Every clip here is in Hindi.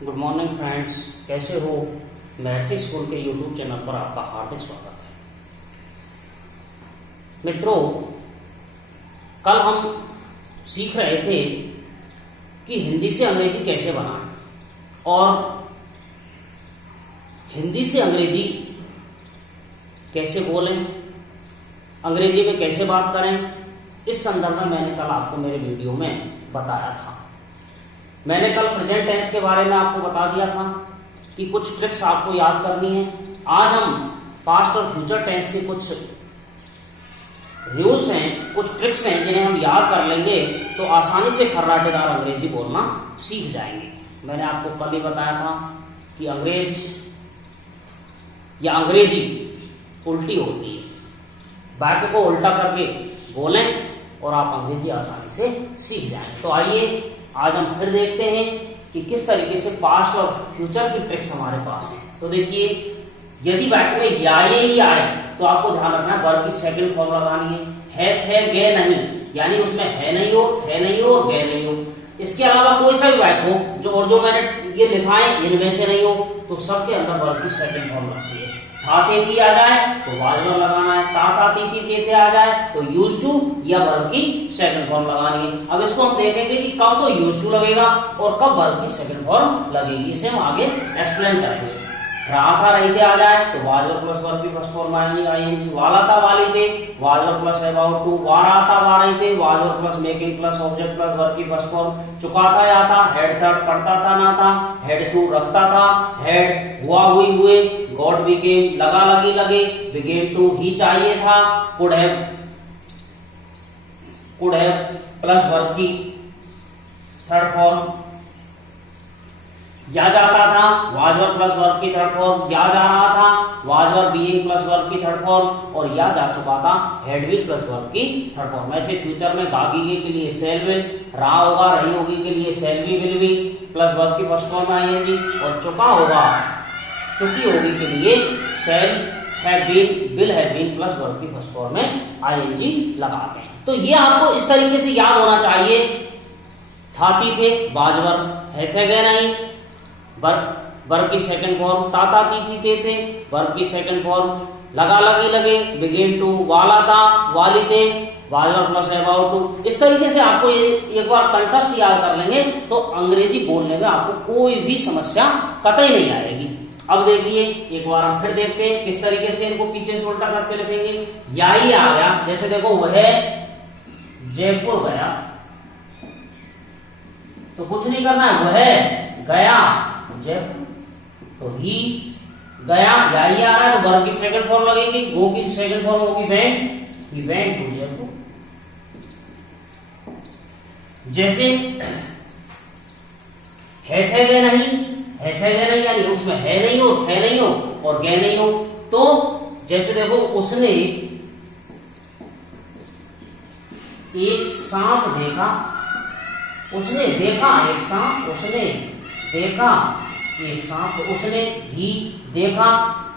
गुड मॉर्निंग फ्रेंड्स, कैसे हो। महर्षि स्कूल के यूट्यूब चैनल पर आपका हार्दिक स्वागत है। मित्रों, कल हम सीख रहे थे कि हिंदी से अंग्रेजी कैसे बनाएं और हिंदी से अंग्रेजी कैसे बोलें, अंग्रेजी में कैसे बात करें। इस संदर्भ में मैंने कल आपको मेरे वीडियो में बताया था। मैंने कल प्रेजेंट टेंस के बारे में आपको बता दिया था कि कुछ ट्रिक्स आपको याद करनी है। आज हम पास्ट और फ्यूचर टेंस के कुछ रूल्स हैं, कुछ ट्रिक्स हैं जिन्हें हम याद कर लेंगे तो आसानी से खर्राटेदार अंग्रेजी बोलना सीख जाएंगे। मैंने आपको कल ही बताया था कि अंग्रेज या अंग्रेजी उल्टी होती है। वाक्य को उल्टा करके बोलें और आप अंग्रेजी आसानी से सीख जाएं। तो आइए आज हम फिर देखते हैं कि किस तरीके से पास्ट और फ्यूचर की ट्रिक्स हमारे पास हैं। तो देखिए, यदि वाक्य में या ये ही आए तो आपको ध्यान रखना है वर्ब की सेकंड फॉर्म लगानी है थे गे नहीं, यानी उसमें है नहीं हो, थे नहीं हो और गे नहीं हो। इसके अलावा कोई सा भी वाक्य हो जो मैंने ये लिखा है इनमें से नहीं हो तो सबके अंदर वर्ब की सेकंड फॉर्म लगती है। था थे थी आ जाए तो वाज वर्ब लगाना है, ता ती थे आ जाए तो यूज टू या वर्ब की सेकंड फॉर्म लगानी है। अब इसको हम देखेंगे कि कब तो यूज टू लगेगा और कब वर्ब की सेकंड फॉर्म लगेगी, इसे हम आगे एक्सप्लेन करेंगे। रहा था रही थे आ जाए तो वाज वर्ब प्लस वर्ब की फर्स्ट फॉर्म आएगी। वाला था वाली थे was verb plus about to, वा रहा था वा रही थे was verb plus making plus object plus verb की फर्स्ट फॉर्म। चुका था या था, हेड था पढ़ता था ना था, हेड टू रखता था, हेड हुआ हुई हुए, गॉड बिकेम लगा लगी लगे, बिकेम टू ही चाहिए था, कुड हैव प्लस वर्ब की थर्ड फॉर्म। या जाता था वाज वर्ब प्लस वर्ब की थर्ड फॉर्म, या जा रहा था was verb being plus verb की थर्ड फॉर्म और या जा चुका था हैड बीन प्लस वर्ब की थर्ड फॉर्म। ऐसे फ्यूचर में गागी के लिए सेल विल, रहा होगा रही होगी के लिए shall be will be plus verb की फर्स्ट फॉर्म आएगी और चुका होगा चुकी होगी के लिए shall have been will have been plus verb की फर्स्ट फॉर्म में आईएनजी लगाते हैं। तो ये आपको इस तरीके से याद होना चाहिए। थाती थे वाज वर्ब, है थे गए नहीं वर्ब की सेकंड फॉर्म, ताता ती थे वर्ब की सेकंड फॉर्म, लगा लगी लगे बिगेन टू, वाला था वाली थे was verb plus about to. इस तरीके से आपको ये एक बार कंटेक्स्ट याद कर लेंगे तो अंग्रेजी बोलने में आपको कोई भी समस्या कतई नहीं आएगी। अब देखिए एक बार हम फिर देखते हैं किस तरीके से इनको पीछे से उल्टा करके लिखेंगे। या ही आ गया, जैसे देखो वह जयपुर गया तो कुछ नहीं करना है, वह गया जयपुर तो ही गया, या ही आ रहा है तो वर्ब की सेकंड फॉर्म लगेगी, गो की सेकंड फॉर्म होगी went, he went to Jaipur. जैसे है थे गए नहीं, है थे गए नहीं यानी उसमें है नहीं हो, थे नहीं हो और गए नहीं हो। तो जैसे देखो उसने एक सांप देखा, उसने देखा एक सांप, उसने देखा एक सांप, तो उसने भी देखा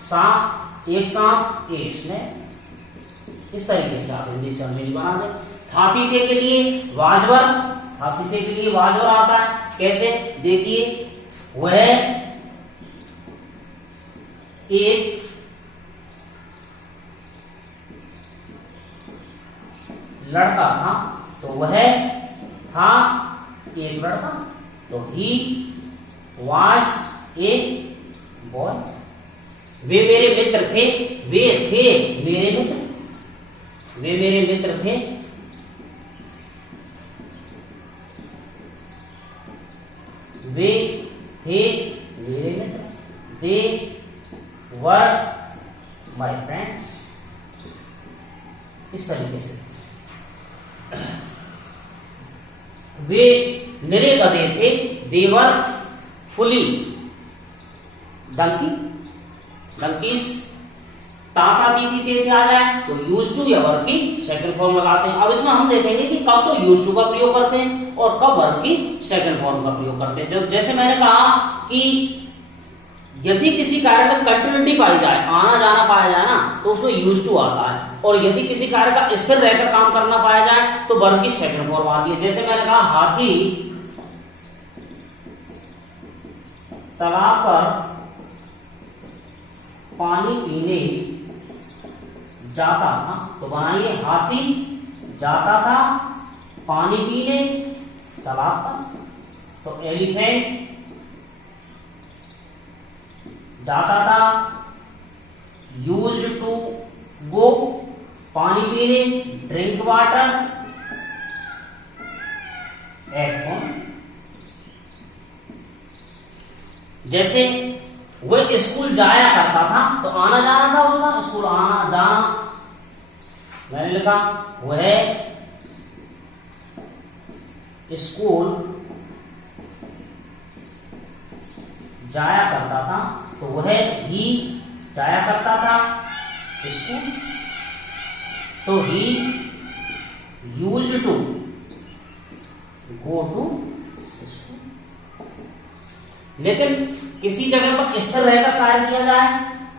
सांप एक सांप एक स्नेक। इस तरीके से आप हिंदी से अंग्रेजी बना दें। थाती थे के लिए वाज वर्ब, थाती थे के लिए वाज वर्ब आता है कैसे, देखिए वह एक लड़का था तो वह था एक लड़का, तो ही वाज ए बॉय। वे मेरे मित्र थे, वे थे मेरे मित्र, वे मेरे मित्र थे, वे थे मेरे मित्र, दे वर माय फ्रेंड्स। इस तरीके से वे निरे गधे थे, देवर फुली डंकी डंकीज। ताता ती थे आ जाए तो यूज टू या वर्ब की सेकंड फॉर्म लगाते हैं। अब इसमें हम देखेंगे कि कब तो यूज टू का प्रयोग करते हैं और कब वर्ब की सेकंड फॉर्म का प्रयोग करते हैं। जैसे मैंने कहा कि यदि किसी कार्य में कंटिन्यूटी पाई जाए, आना जाना पाया जाए ना, तो उसमें यूज टू आता है, और यदि किसी कार्य का स्थिर रहकर काम करना पाया जाए तो वर्ब की सेकंड फॉर्म आती है। जैसे मैंने कहा हाथी तालाब पर पानी पीने जाता था। तो बनाइए, हाथी जाता था पानी पीने तालाब पर। तो एलिफेंट जाता था, यूज्ड टू गो पानी पीने, ड्रिंक वाटर। एट, जैसे वह स्कूल जाया करता था, तो आना जाना था उसका, स्कूल आना जाना। मैंने लिखा वह स्कूल जाया करता था, तो वह ही जाया करता था स्कूल। तो he used to go to school. लेकिन किसी जगह पर स्थिर रहकर कार्य किया जाए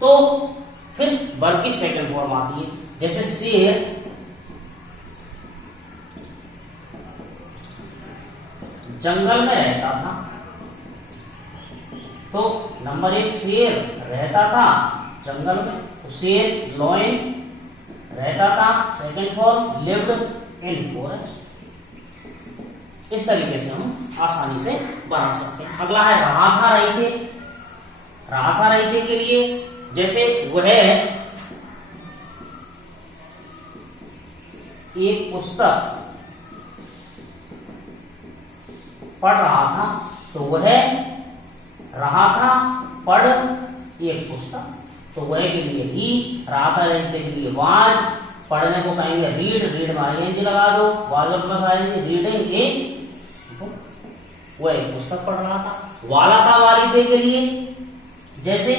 तो फिर वर्ब की सेकंड फॉर्म आती है। जैसे शेर जंगल में रहता था, तो नंबर 1 शेर रहता था जंगल में, तो शेर लॉयन रहता था। Second form lived in forest. इस तरीके से हम आसानी से बना सकते हैं। अगला है रहा था रही थे। रहा था रही थे के लिए, जैसे वह एक पुस्तक पढ़ रहा था, तो वह रहा था पढ़ एक पुस्तक। तो वह के लिए ही, रहा था रही थे के लिए वाज, पढ़ने को कहेंगे रीड, रीड मारेंगे एनजी लगा दो, वाज और प्लस आएंगे रीडिंग ए। वह एक पुस्तक पढ़ रहा था। वाला था वाली थे के लिए, जैसे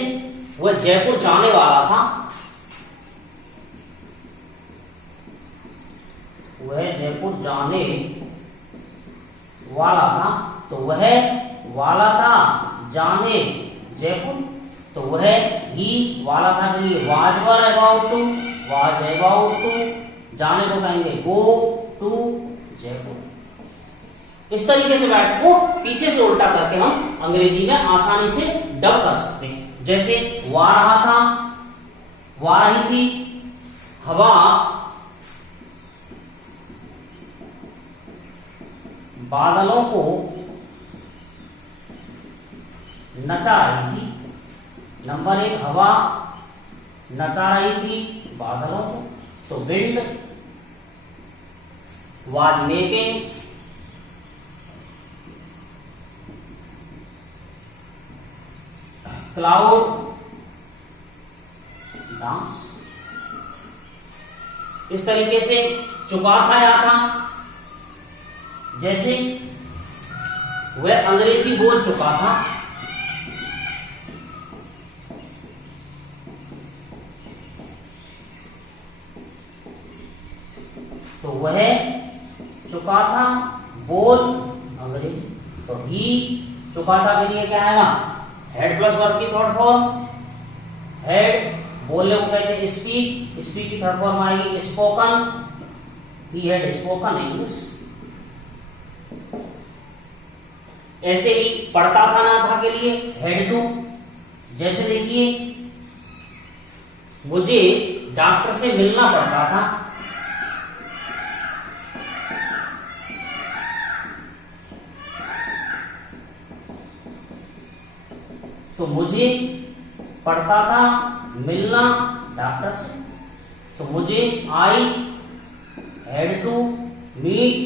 वह जयपुर जाने वाला था, वह जयपुर जाने वाला था, तो वह वाला था जाने जयपुर। तो वह ही वाला था के लिए was verb about to, was about to, जाने को कहेंगे गो टू जयपुर। इस तरीके से बैठ को पीछे से उल्टा करके हम अंग्रेजी में आसानी से डब कर सकते हैं। जैसे वा रहा था, वा रही थी, हवा बादलों को नचा रही थी। नंबर 1 हवा नचा रही थी बादलों को, तो wind was making cloud dance. इस तरीके से चुका था या था, जैसे वह अंग्रेजी बोल चुका था, तो वह चुका था बोल अंग्रेजी। तो ही चुका था के लिए क्या आएगा, हेड प्लस वर्ब की थर्ड फॉर्म। हेड बोलने को कहते हैं स्पीक, स्पीक की थर्ड फॉर्म आएगी spoken, he had spoken English. ऐसे ही पढ़ता था ना था के लिए हेड टू, जैसे देखिए मुझे डॉक्टर से मिलना पड़ता था, तो मुझे पढ़ता था मिलना डॉक्टर से, तो मुझे I had to meet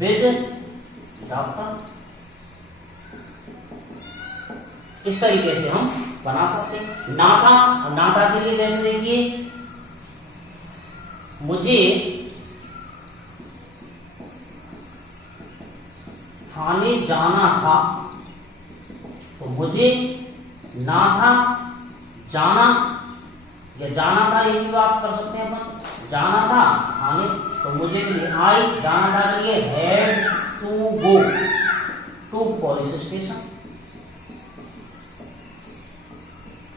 with doctor. इस तरीके से हम बना सकते हैं। ना था, ना था के लिए जैसे देखिए मुझे थाने जाना था, तो मुझे ना था जाना, या जाना था ये भी बात कर सकते हैं अपन, जाना था थाने, तो मुझे के लिए आई, जाना था के लिए had to go to police station,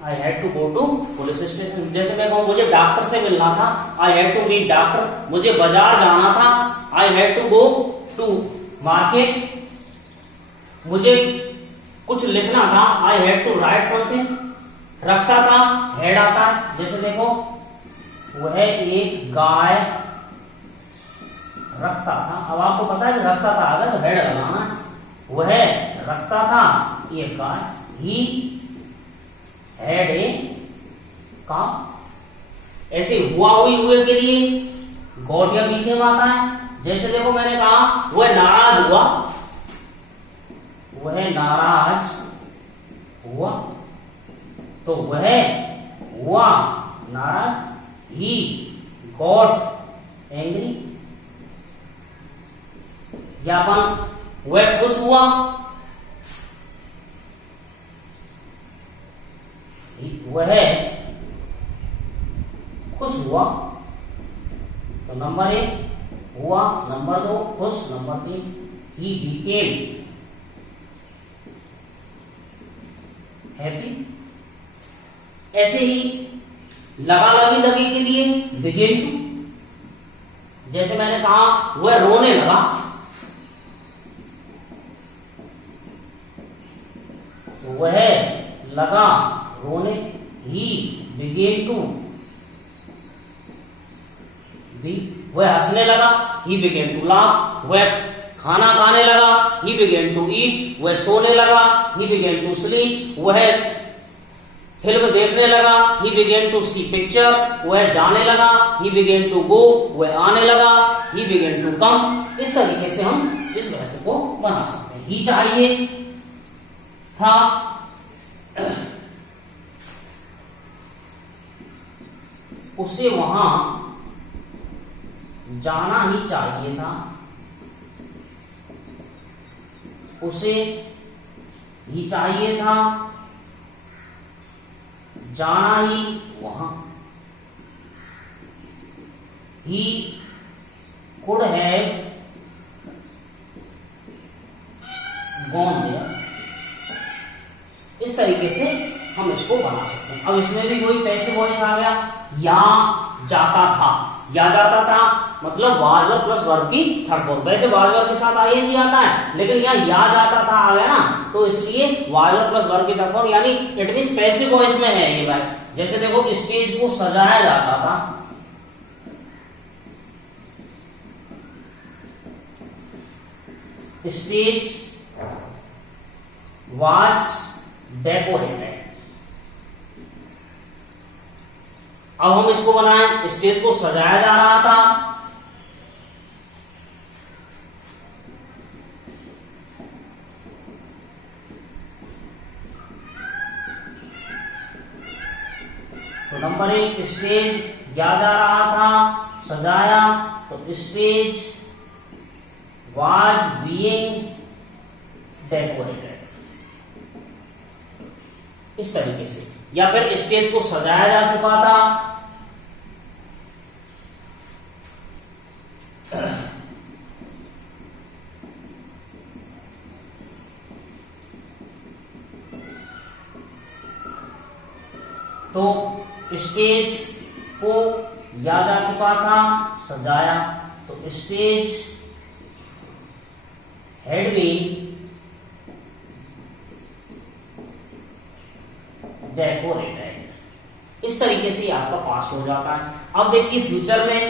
I had to go to police station. जैसे मैं कहूं मुझे डॉक्टर से मिलना था, I had to meet doctor. मुझे बाजार जाना था, I had to go to market. मुझे कुछ लिखना था, I had to write something, रखता था, हेड आता है, जैसे देखो वह एक गाय रखता था। अब आपको पता है कि रखता था अगर तो हेड लगाना है, वह रखता था एक गाय, ही हैड ए काउ। ऐसे हुआ हुई हुए के लिए गॉट या बीकेम आता है। जैसे देखो मैंने कहा वह नाराज हुआ, वह नाराज हुआ, तो वह हुआ नाराज, ही गॉट एंग्री। या अपन वह खुश हुआ, वह खुश हुआ, तो नंबर 1 हुआ, नंबर 2 खुश, नंबर 3 ही बिकेम हैप्पी। ऐसे ही लगा लगी के लिए बिगिन टू, जैसे मैंने कहा वह रोने लगा, तो वह लगा रोने, ही बिगेन टू बी। वह हंसने लगा, ही बिगेन टू लाफ। वह खाना खाने लगा, ही बिगेन टू ईट। वह सोने लगा, ही बिगेन टू स्लीप। वह फिल्म देखने लगा, he began to see picture. वह जाने लगा, ही बिगेन टू गो। वह आने लगा, ही बिगेन टू कम। इस तरीके से हम इस वाक्य को बना सकते हैं। ही चाहिए था, उसे वहां जाना ही चाहिए था, उसे ही चाहिए था जाना ही वहां। He could have gone there. इस तरीके से हम इसको बना सकते हैं। अब इसमें भी कोई पैसिव वॉइस आ गया, या जाता था। या जाता था मतलब वाज वर्ब प्लस वर्ब की थर्ड फॉर्म। वैसे वाज वर्ब के साथ आईएनजी आता है, लेकिन यहाँ या जाता था आ गया ना, तो इसलिए वाज वर्ब प्लस वर्ब की थर्ड फॉर्म, यानी इट मींस पैसिव वॉइस में है ये बात। जैसे देखो स्टेज को सजाया जाता था, स्टेज वाज डेकोरेटेड। अब हम इसको बनाएं, स्टेज को सजाया जा रहा था, तो नंबर 1 स्टेज किया जा रहा था, सजाया, तो स्टेज वाज बीइंग डेकोरेटेड। इस तरीके से, या फिर स्टेज को सजाया जा चुका था, तो स्टेज को या जा चुका था, सजाया, तो स्टेज हैड बीन डेकोरेटेड। इस तरीके से आपका पास्ट हो जाता है। अब देखिए फ्यूचर में,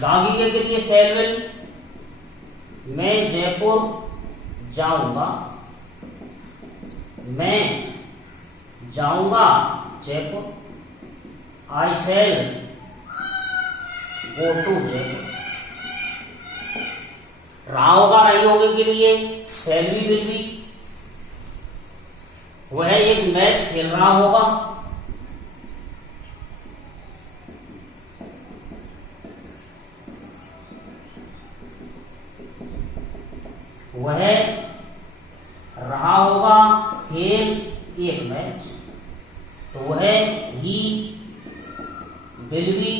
गागी के लिए शैल विल, मैं जयपुर जाऊंगा, मैं जाऊंगा जयपुर, आई शैल गो टू जयपुर। रहा होगा रही होगे के लिए शैल बी विल बी, वह एक मैच खेल रहा होगा, वह रहा होगा खेल एक मैच, तो वह ही विल बी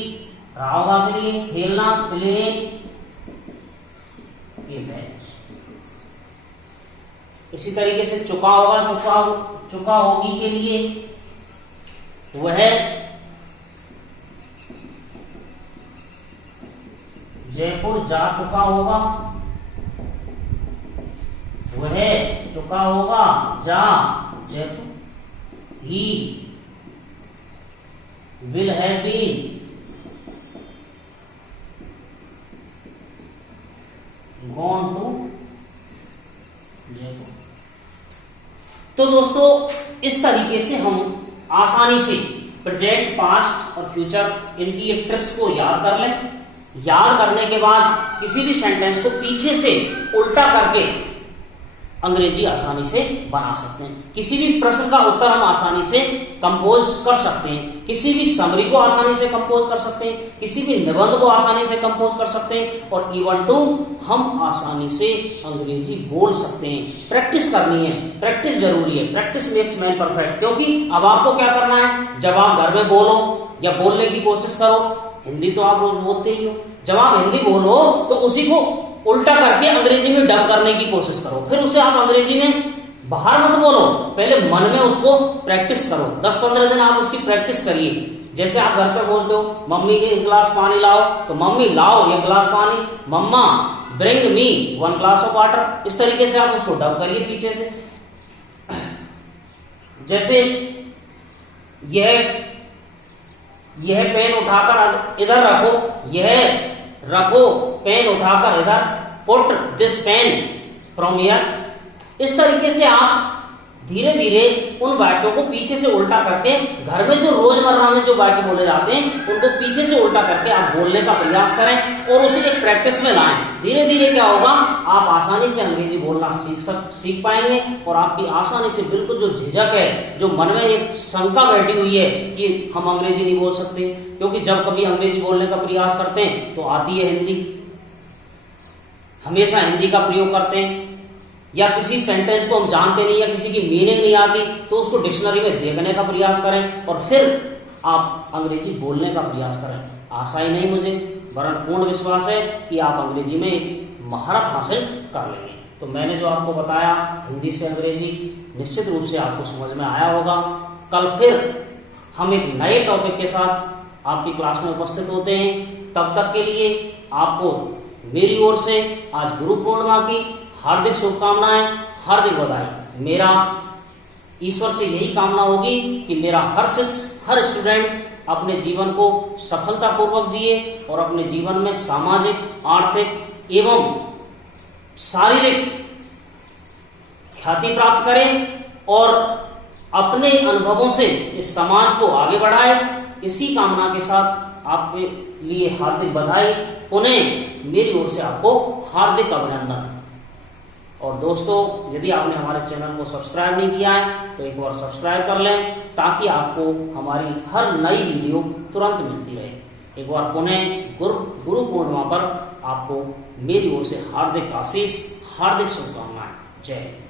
रहा होगा के लिए खेलना, प्ले ये मैच। इसी तरीके से चुका होगा, चुका होगी के लिए वह जयपुर जा चुका होगा, वह चुका होगा, जा जब ही will have been gone to Jaipur. तो दोस्तों इस तरीके से हम आसानी से प्रेजेंट, पास्ट और फ्यूचर इनकी ये ट्रिक्स को याद कर लें। याद करने के बाद किसी भी सेंटेंस को पीछे से उल्टा करके अंग्रेजी आसानी से बना सकते हैं। किसी भी प्रश्न का उत्तर हम आसानी से कंपोज कर सकते हैं, किसी भी समरी को आसानी से कंपोज कर सकते हैं, किसी भी निबंध को आसानी से कंपोज कर सकते हैं, और इवन टू हम आसानी से अंग्रेजी बोल सकते हैं। प्रैक्टिस करनी है, प्रैक्टिस जरूरी है। Practice makes man perfect. क्योंकि अब आपको क्या करना है, जब आप घर में बोलो या बोलने की कोशिश करो, हिंदी तो आप रोज बोलते ही हो, जब आप हिंदी बोलो तो उसी को उल्टा करके अंग्रेजी में डब करने की कोशिश करो। फिर उसे आप अंग्रेजी में बाहर मत बोलो, पहले मन में उसको प्रैक्टिस करो। 10-15 दिन आप उसकी प्रैक्टिस करिए। जैसे आप घर पे बोलते हो, मम्मी के एक गिलास पानी लाओ, तो मम्मी लाओ एक गिलास पानी, mamma bring me 1 glass of water. इस तरीके से आप उसको डब करिए पीछे से। जैसे यह पेन उठाकर इधर रखो, यह रखो पेन उठाकर इधर, put this pen from here. इस तरीके से आप धीरे धीरे उन वाक्यों को पीछे से उल्टा करके, घर में जो रोजमर्रा में जो वाक्य बोले जाते हैं उनको पीछे से उल्टा करके आप बोलने का प्रयास करें और उसे एक प्रैक्टिस में लाएं। धीरे धीरे क्या होगा, आप आसानी से अंग्रेजी बोलना सीख पाएंगे, और आपकी आसानी से बिल्कुल जो झिझक है, जो मन में एक शंका बैठी हुई है कि हम अंग्रेजी नहीं बोल सकते, क्योंकि जब कभी अंग्रेजी बोलने का प्रयास करते हैं तो आती है हिंदी, हमेशा हिंदी का प्रयोग करते हैं, या किसी सेंटेंस को हम जानते नहीं या किसी की मीनिंग नहीं आती तो उसको डिक्शनरी में देखने का प्रयास करें और फिर आप अंग्रेजी बोलने का प्रयास करें। आशा ही नहीं मुझे, वरन पूर्ण विश्वास है कि आप अंग्रेजी में एक महारत हासिल कर लेंगे। तो मैंने जो आपको बताया हिंदी से अंग्रेजी, निश्चित रूप से आपको समझ में आया होगा। कल फिर हम एक नए टॉपिक के साथ आपकी क्लास में उपस्थित होते हैं। तब तक के लिए आपको मेरी ओर से आज गुरु पूर्णिमा की हार्दिक शुभकामनाएं, हार्दिक बधाई। मेरा ईश्वर से यही कामना होगी कि मेरा हर शिष्य, हर स्टूडेंट अपने जीवन को सफलतापूर्वक जिए और अपने जीवन में सामाजिक, आर्थिक एवं शारीरिक ख्याति प्राप्त करें और अपने अनुभवों से इस समाज को आगे बढ़ाए। इसी कामना के साथ आपके लिए हार्दिक बधाई, पुनः मेरी ओर से आपको हार्दिक अभिनंदन। और दोस्तों, यदि आपने हमारे चैनल को सब्सक्राइब नहीं किया है तो एक बार सब्सक्राइब कर लें, ताकि आपको हमारी हर नई वीडियो तुरंत मिलती रहे। एक बार पुनः गुरु पूर्णिमा पर आपको मेरी ओर से हार्दिक आशीष, हार्दिक शुभकामनाएं। जय हिंद।